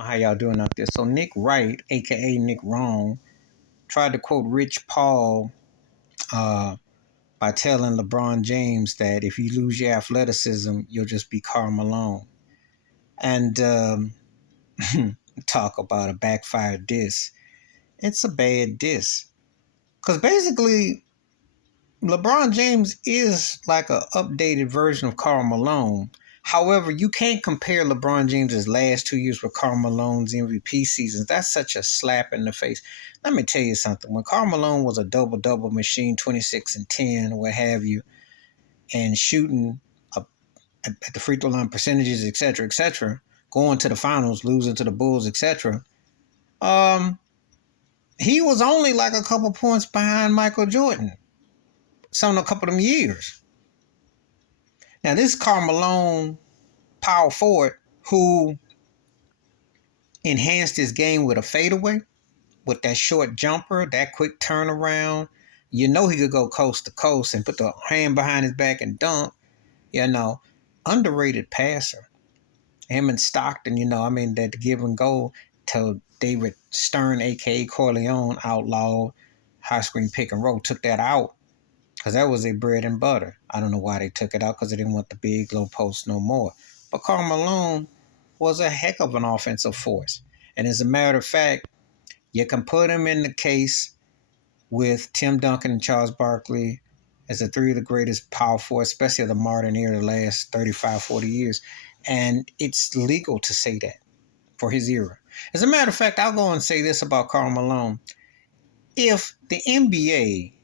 How y'all doing out there? So Nick Wright, aka Nick Wrong, tried to quote Rich Paul uh, by telling LeBron James that if you lose your athleticism, you'll just be Karl Malone. And talk about a backfired diss. It's a bad diss. Because basically, LeBron James is like an updated version of Karl Malone. However, you can't compare LeBron James's last 2 years with Karl Malone's MVP seasons. That's such a slap in the face. Let me tell you something. When Karl Malone was a double-double machine, 26 and 10, what have you, and shooting at the free throw line percentages, etc., going to the finals, losing to the Bulls, etc., he was only like a couple points behind Michael Jordan. Some a couple of them years. Now, this Karl Malone, power forward, who enhanced his game with a fadeaway, with that short jumper, that quick turnaround. You know he could go coast to coast and put the hand behind his back and dunk. Underrated passer. Him and Stockton, that give and go till David Stern, a.k.a. Corleone, outlawed high screen pick and roll, took that out because that was their bread and butter. I don't know why they took it out, because they didn't want the big low post no more. But Karl Malone was a heck of an offensive force. And as a matter of fact, you can put him in the case with Tim Duncan and Charles Barkley as the three of the greatest power forwards, especially of the modern era, the last 35, 40 years. And it's legal to say that for his era. As a matter of fact, I'll go and say this about Karl Malone. If the NBA,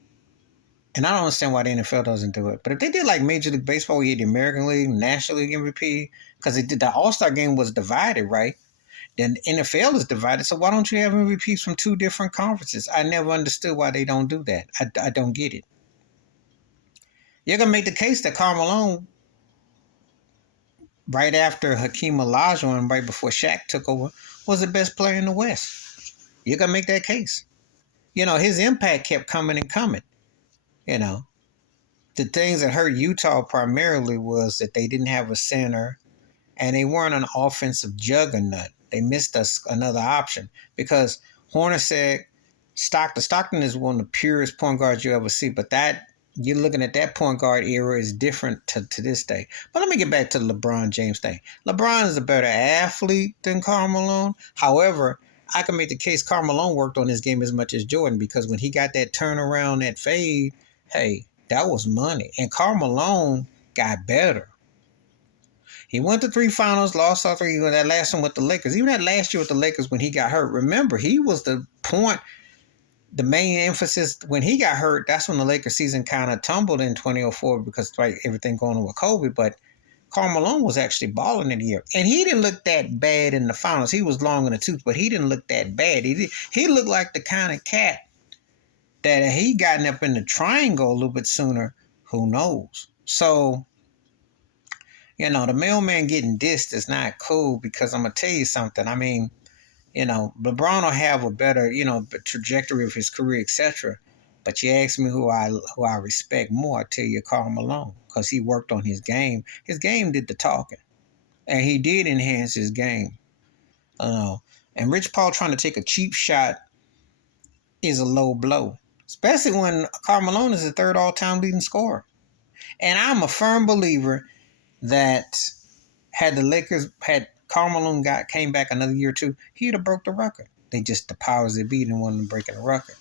and I don't understand why the NFL doesn't do it, but if they did like Major League Baseball, you had the American League, National League MVP, because the All-Star game was divided, right? Then the NFL is divided, so why don't you have MVPs from two different conferences? I never understood why they don't do that. I don't get it. You're going to make the case that Karl Malone, right after Hakeem Olajuwon, right before Shaq took over, was the best player in the West. You're going to make that case. His impact kept coming and coming. The things that hurt Utah primarily was that they didn't have a center and they weren't an offensive juggernaut. They missed us another option because Hornacek, Stockton is one of the purest point guards you ever see. But that you're looking at that point guard era is different to this day. But let me get back to the LeBron James thing. LeBron is a better athlete than Karl Malone. However, I can make the case Karl Malone worked on his game as much as Jordan, because when he got that turnaround, that fade, hey, that was money. And Karl Malone got better. He went to 3 finals, lost all 3. That last one with the Lakers. Even that last year with the Lakers when he got hurt. Remember, he was the main emphasis. When he got hurt, that's when the Lakers season kind of tumbled in 2004 because everything going on with Kobe. But Karl Malone was actually balling in the year. And he didn't look that bad in the finals. He was long in the tooth, but he didn't look that bad. He looked like the kind of cat that if he gotten up in the triangle a little bit sooner, who knows? So, the mailman getting dissed is not cool, because I'm going to tell you something. LeBron will have a better, trajectory of his career, etc. But you ask me who I respect more, I tell you Karl Malone, because he worked on his game. His game did the talking, and he did enhance his game. And Rich Paul trying to take a cheap shot is a low blow, especially when Karl Malone is the third all-time leading scorer. And I'm a firm believer that had Karl Malone came back another year or two, he'd have broke the record. The powers that be didn't want him breaking the record.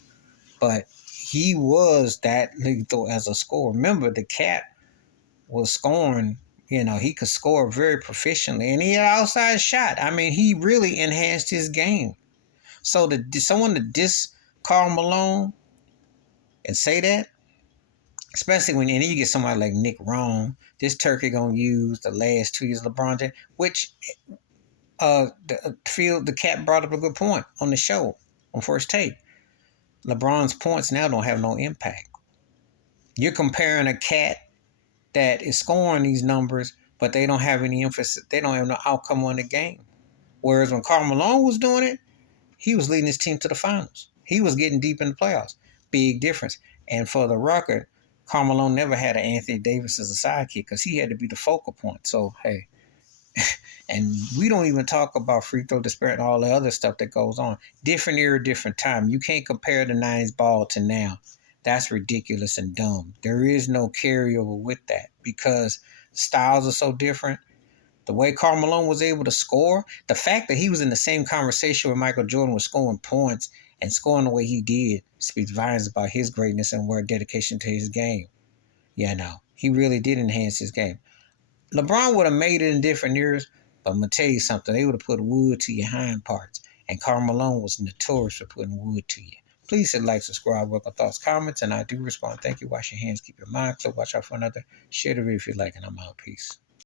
But he was that lethal as a scorer. Remember, the cat was scoring, he could score very proficiently. And he had an outside shot. He really enhanced his game. So someone to diss Karl Malone and say that, especially when you get somebody like Nick Wrong, this turkey gonna use the last 2 years of LeBron James, which the cat brought up a good point on the show on First Take. LeBron's points now don't have no impact. You're comparing a cat that is scoring these numbers, but they don't have any emphasis. They don't have no outcome on the game. Whereas when Karl Malone was doing it, he was leading his team to the finals. He was getting deep in the playoffs. Big difference. And for the record, Karl Malone never had an Anthony Davis as a sidekick, because he had to be the focal point. So, hey, And we don't even talk about free throw disparity and all the other stuff that goes on. Different era, different time. You can't compare the 90s ball to now. That's ridiculous and dumb. There is no carryover with that because styles are so different. The way Karl Malone was able to score, the fact that he was in the same conversation where Michael Jordan was scoring points and scoring the way he did speaks volumes about his greatness and word dedication to his game. Yeah, no, he really did enhance his game. LeBron would have made it in different years, but I'm gonna tell you something. They would have put wood to your hind parts, and Karl Malone was notorious for putting wood to you. Please hit like, subscribe, welcome thoughts, comments, and I do respond. Thank you. Wash your hands, keep your mind clear, watch out for another. Share the video if you like, and I'm out. Peace.